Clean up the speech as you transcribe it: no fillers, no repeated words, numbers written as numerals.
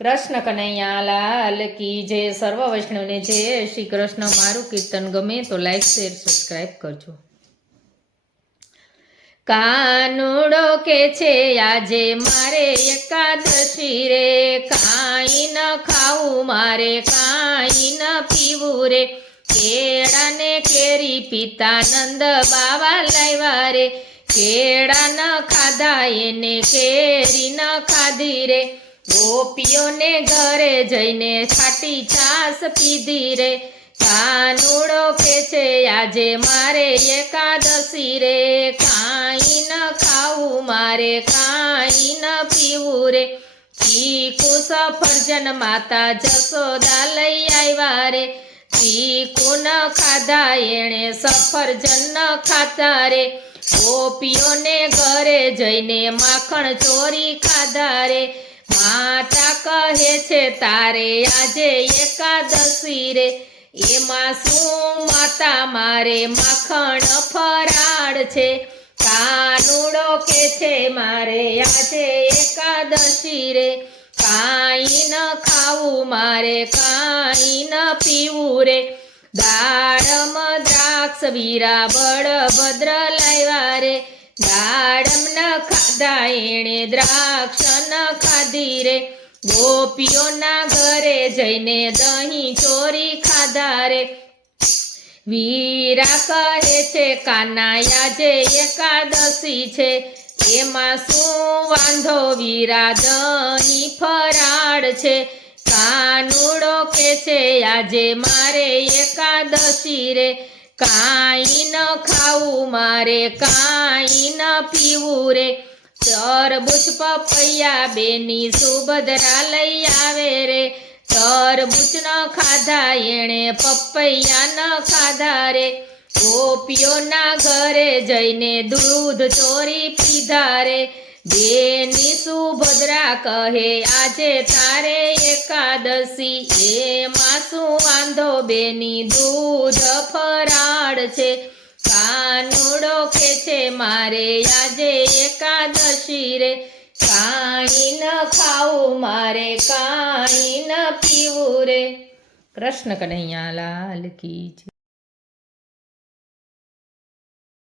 કૃષ્ણ કનૈયા લાલ કી જય. સર્વ વૈષ્ણવને જય શ્રી કૃષ્ણ. મારું કીર્તન ગમે તો લાઈક શેર સબસ્ક્રાઈબ કરજો. કાનુડો કે છે આજે મારે એકાદશી રે, કાંઈ ન ખાવું મારે કાંઈ ન પીવું રે, કેળા ને કેરી પિતા નંદ બાવા લાવ્યા રે, કેળા ન ખાધા એને કેરી ન ખાધી રે, ગોપીઓને ઘરે જઈને છાટી છાસ પીધી રે, કાનુડો કે છે આજે મારે એકાદશી રે, કાંઈ ન ખાવું મારે કાંઈ ન પીવું રે, ચીકુ સફરજન માતા જશોદા લઈ આવ્યા રે, ચીકુ ન ખાધા એણે સફરજન ન ખાતા રે, ગોપીઓને ઘરે જઈને માખણ ચોરી ખાધા રે, માતા કહે છે તારે આજે એકાદશી રે, એમાં શું માતા મારે માખણ ફરાળ છે, કાનુડો કે છે મારે આજે એકાદશી રે, કાંઈ ન ખાવું મારે કાંઈ ન પીવું રે, દાડમ દ્રાક્ષ વીરા બળભદ્ર લાવ્યા રે, દાડમ ન ખાધા એણે દ્રાક્ષ ન ખાધી રે, ગોપીઓના ઘરે જઈને દહીં ચોરી ખાધા રે, વીરા કહે છે કાના આજે એકાદશી છે, એમાં શું વાંધો વીરા દહીં ફરાળ છે, કાનુડો કે છે આજે મારે એકાદશી રે, કાંઈ ન ખાવું મારે કાંઈ ન પીવું રે, તરબૂચ પપૈયા બેની સુભદ્રા લઈ આવે રે, તરબૂચ ન ખાધા એણે પપૈયા ન ખાધા રે, ગોપીઓના ઘરે જઈને દૂધ ચોરી પીધા રે, બેની સુભદ્રા કહે આજે તારે એકાદશી, એમાં શું વાંધો બેની દૂધ ફરાળ છે, કાનુડો કે છે મારે આજે એકાદશી રે, કાંઈ ન ખાવું મારે કાંઈ ન પીવું રે. કૃષ્ણ કનૈયા લાલ કી જય.